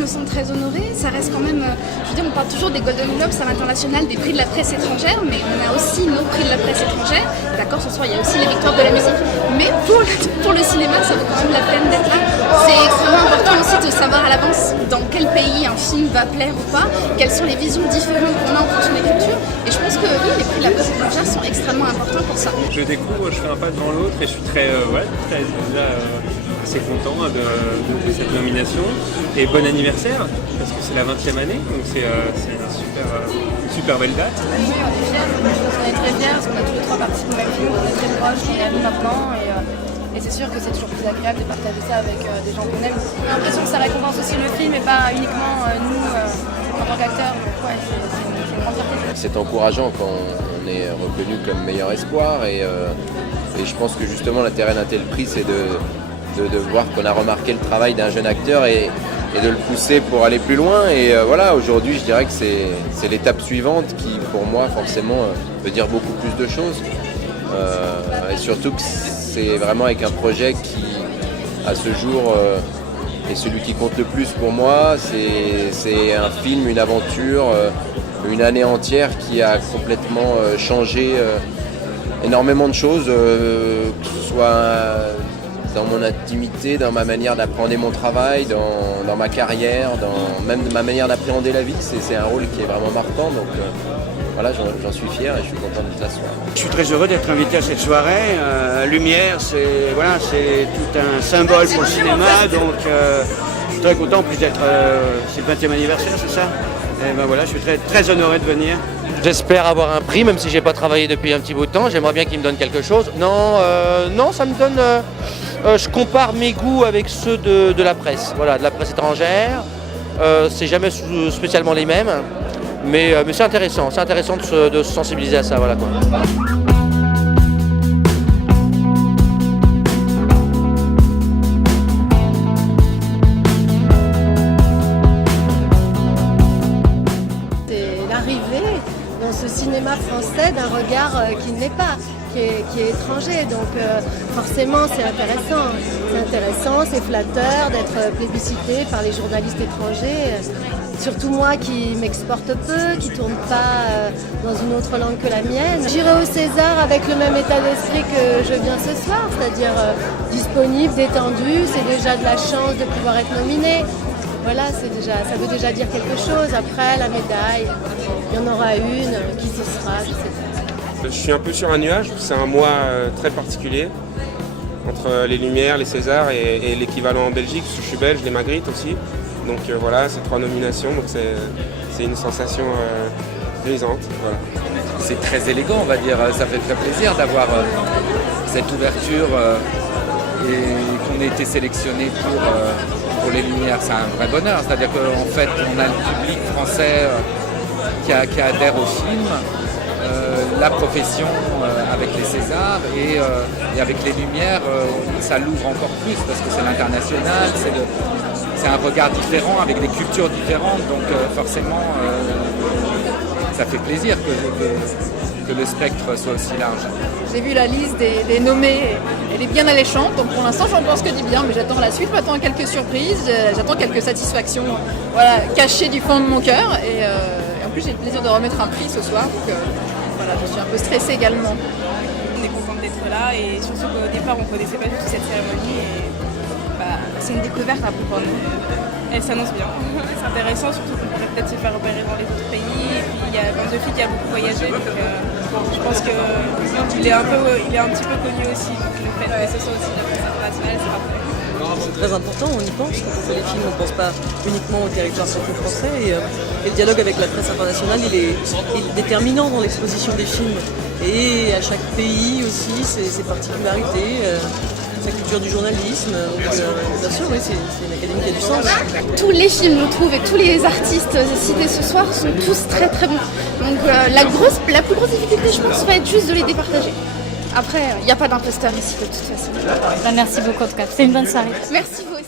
me sens très honorée. Ça reste quand même, je veux dire, on parle toujours des Golden Globes à l'international, des prix de la presse étrangère, mais on a aussi nos prix de la presse étrangère. D'accord, ce soir, il y a aussi les victoires de la musique. Mais pour le cinéma, ça vaut quand même la peine d'être là. C'est extrêmement important aussi de savoir à l'avance dans quel pays un film va plaire ou pas, quelles sont les visions différentes qu'on a en fonction des cultures. Et je pense que oui, les prix de la presse étrangère sont extrêmement importants pour ça. Je découvre, je fais un pas devant l'autre et je suis très assez content de cette nomination. Et bon anniversaire, parce que c'est la 20e année, donc c'est une super belle date. Oui, on est fiers, je pense qu'on est très fiers parce qu'on a tous les trois participé au même film, on est très proches, on est amis maintenant et c'est sûr que c'est toujours plus agréable de partager ça avec des gens qu'on aime. J'ai l'impression que ça récompense aussi le film et pas uniquement nous en tant qu'acteurs. Donc ouais, c'est une grande fierté. C'est encourageant quand on est reconnu comme meilleur espoir et je pense que justement l'intérêt d'un tel prix c'est de voir qu'on a remarqué le travail d'un jeune acteur et de le pousser pour aller plus loin. Et voilà, aujourd'hui je dirais que c'est l'étape suivante qui pour moi forcément veut dire beaucoup plus de choses. Et surtout que c'est vraiment avec un projet qui à ce jour est celui qui compte le plus pour moi. C'est un film, une aventure, une année entière qui a complètement changé énormément de choses, que ce soit dans mon intimité, dans ma manière d'appréhender mon travail, dans ma carrière, dans même ma manière d'appréhender la vie. C'est un rôle qui est vraiment marquant, donc voilà, j'en suis fier et je suis content d'être là ce soir. Je suis très heureux d'être invité à cette soirée. Lumière, c'est tout un symbole pour le cinéma, donc je suis très content en plus d'être, c'est le 20e anniversaire, c'est ça? Et ben voilà, je suis très honoré de venir. J'espère avoir un prix, même si j'ai pas travaillé depuis un petit bout de temps. J'aimerais bien qu'il me donne quelque chose. Non, ça me donne. Je compare mes goûts avec ceux de la presse. Voilà, de la presse étrangère. C'est jamais spécialement les mêmes, mais c'est intéressant. C'est intéressant de se sensibiliser à ça. Voilà quoi. Dans ce cinéma français d'un regard qui ne l'est pas, qui est étranger. Donc forcément c'est intéressant. C'est intéressant, c'est flatteur d'être plébiscité par les journalistes étrangers. Surtout moi qui m'exporte peu, qui ne tourne pas dans une autre langue que la mienne. J'irai au César avec le même état d'esprit que je viens ce soir, c'est-à-dire disponible, détendu. C'est déjà de la chance de pouvoir être nominé. Voilà, ça veut déjà dire quelque chose. Après, la médaille, il y en aura une, qui ce sera, je sais pas. Je suis un peu sur un nuage, c'est un mois très particulier, entre les Lumières, les Césars et l'équivalent en Belgique, parce que je suis belge, les Magritte aussi. Donc voilà, c'est 3 nominations, donc c'est une sensation grisante. Voilà. C'est très élégant, on va dire, ça fait très plaisir d'avoir cette ouverture et qu'on ait été sélectionné pour les Lumières, c'est un vrai bonheur. C'est-à-dire qu'en fait, on a le public français qui adhère au film, la profession avec les Césars et avec les Lumières, ça l'ouvre encore plus parce que c'est l'international, c'est un regard différent avec des cultures différentes, donc forcément, ça fait plaisir que le spectre soit aussi large. J'ai vu la liste des nommés, elle est bien alléchante, donc pour l'instant j'en pense que du bien, mais j'attends la suite, j'attends quelques surprises, j'attends quelques satisfactions cachées du fond de mon cœur, et en plus j'ai le plaisir de remettre un prix ce soir, donc voilà, je suis un peu stressée également. On est content d'être là et surtout qu'au départ on ne connaissait pas du tout cette cérémonie et c'est une découverte un peu pour nous. Elle s'annonce bien. C'est intéressant, surtout qu'on pourrait peut-être se faire repérer dans les autres pays. Et puis il y a Bande de filles qui a beaucoup voyagé, donc je pense qu'il est un petit peu connu aussi. Donc le fait que ce soit aussi de la presse internationale, c'est parfait. C'est très important, on y pense. Quand on fait les films, on ne pense pas uniquement au territoire franco-français. Et le dialogue avec la presse internationale, il est déterminant dans l'exposition des films. Et à chaque pays aussi, ses particularités. Sa culture du journalisme, bien sûr, oui, c'est une académie qui a du sens. Tous les films, je trouve, et tous les artistes cités ce soir sont tous très très bons. Donc la plus grosse difficulté, je pense, va être juste de les départager. Après, il n'y a pas d'imposteur ici de toute façon. Merci beaucoup en tout cas, c'est une bonne soirée. Merci vous.